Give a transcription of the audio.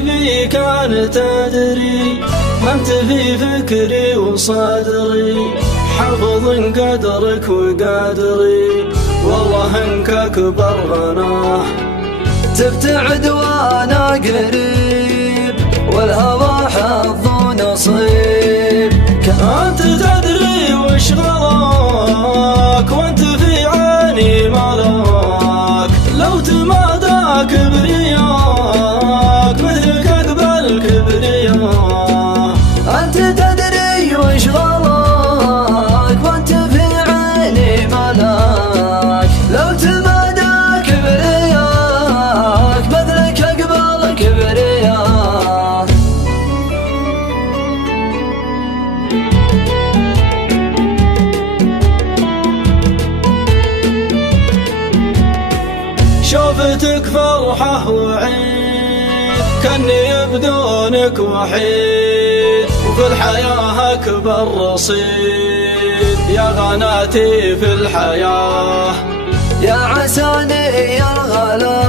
حبيبي كانت أدري ما انت في فكري وصدري، حافظ قدرك وقدري والله انك اكبر غناه. تبتعد وانا قريب والهوى حظ ونصيب، انت تدري وش غلاك وانت في عيني ملاك، لو تمادى كبرياك مثلك اقبل كبرياك. انت تدري وش غلاك وانت في عيني ملاك، لو تمادى كبرياك مثلك اقبل كبرياك. شوفتك فرحة وعيد كأني بدونك وحيد، وفي الحياة أكبر رصيد يا غناتي في الحياة. يا عساني يا غلا